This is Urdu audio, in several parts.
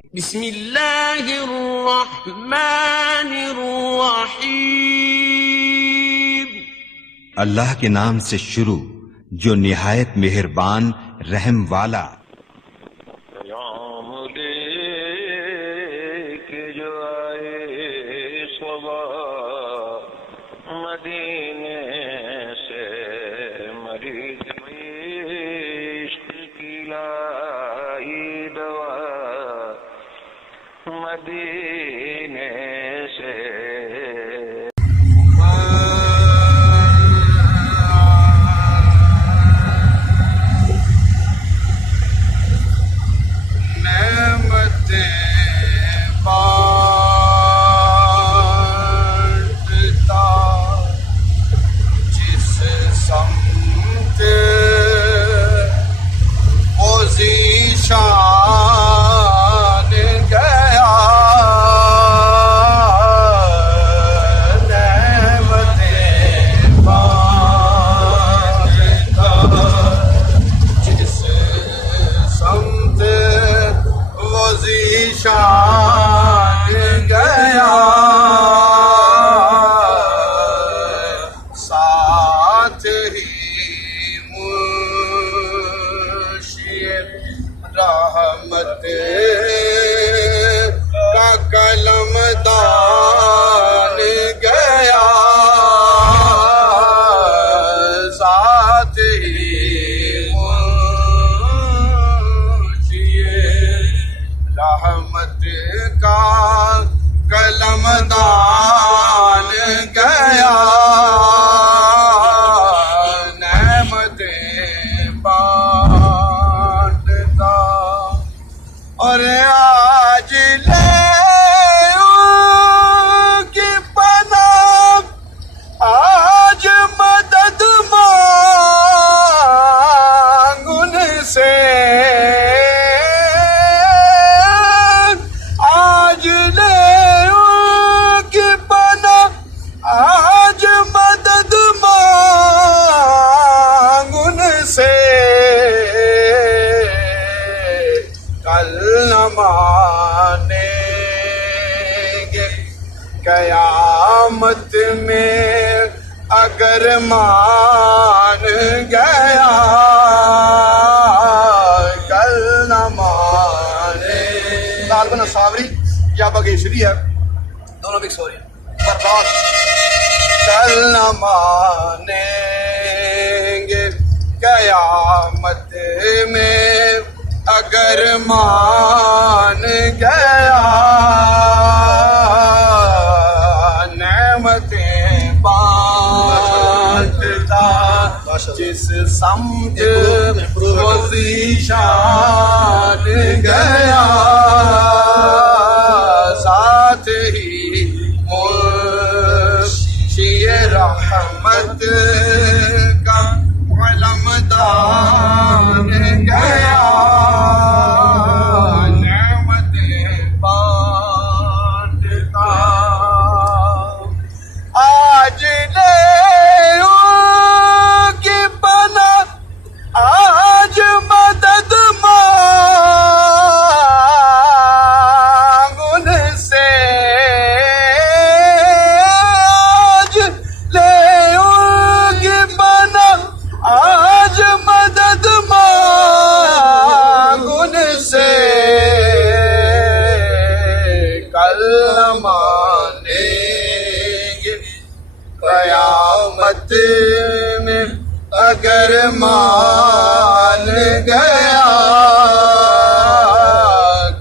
بسم اللہ الرحمن الرحیم، اللہ کے نام سے شروع جو نہایت مہربان رحم والا۔ پیام لے کے جو آئے صبا مدینے سے، مریض عشق کی لائی دوا مدینے سے۔ رحمت کا کلم دان گیا، ساتھ ہی منشی رحمت کا کلم دان گیا، اور آج لے کی پناہ، آج مدد مانگ ان سے، آج لے کی پناہ، آج مدد مانگ ان سے، کل نہ مانیں گے قیامت میں اگر مان گیا، کل نہ مانیں۔ طالباً صابری یا بگیشری ہے، دونوں مکس ہو رہی ہیں، برداشت۔ کل نہ مانیں گے قیامت میں اگر مان گیا، نعمتیں بانٹتا جس سمت وہ ذیشان گیا، ساتھ ہی منشی رحمت کا علم دان گیا، آج لے کی پناہ، آج مدد مانگ ان سے، آج لے کی پناہ، آج مدد مانگ ان سے، کل مانیں گے قیامت میں اگر مان گیا،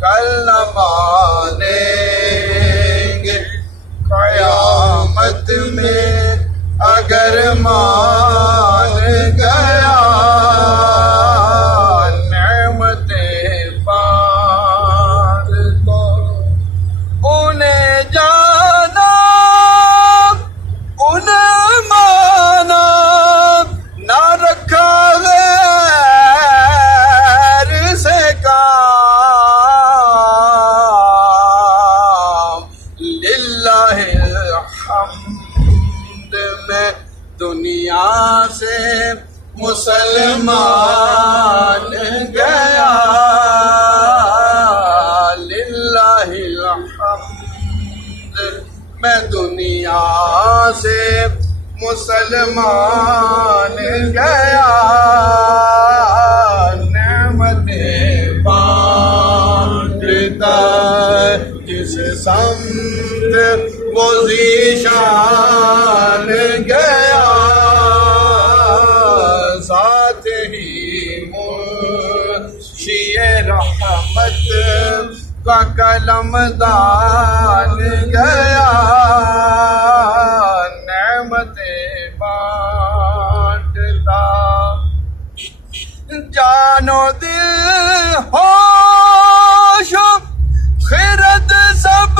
کل نہ مانیں گے قیامت میں اگر مان گیا، نعمتیں بانٹ دو انہیں جانا، انہیں مانا، نہ رکھا غیر سے کام، للہ الحمد میں دنیا سے مسلمان گیا، میں دنیا سے مسلمان گیا نعمتیں بانٹتا جس سمت وہ ذیشان گیا ساتھ ہی منشی رحمت کا قلم دان گیا نعمتیں بانٹتا جان و دل ہوش و خرد سب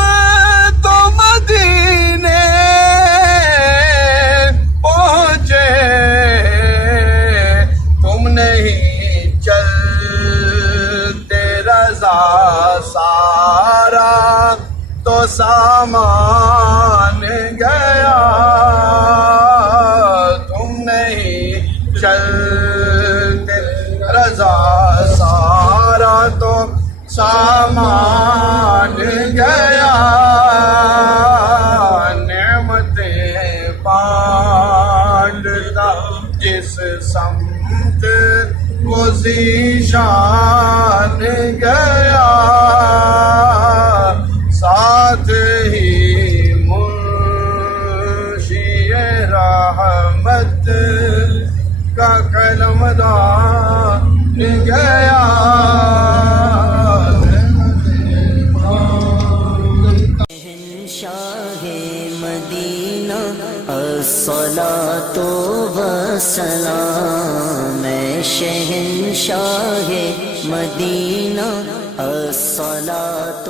تو مدینے پہنچے تم نہیں چلتے رضا سارا تو سامان گیا تم نہیں چلتے رضا سارا تو سامان گیا نعمتیں بانٹتا جس سمت وہ ذیشان گیا ساتھ ہی منشی رحمت کا قلم دان گیا شاہ مدینہ الصلاۃ والسلام شہنشاہ مدینہ الصلاۃ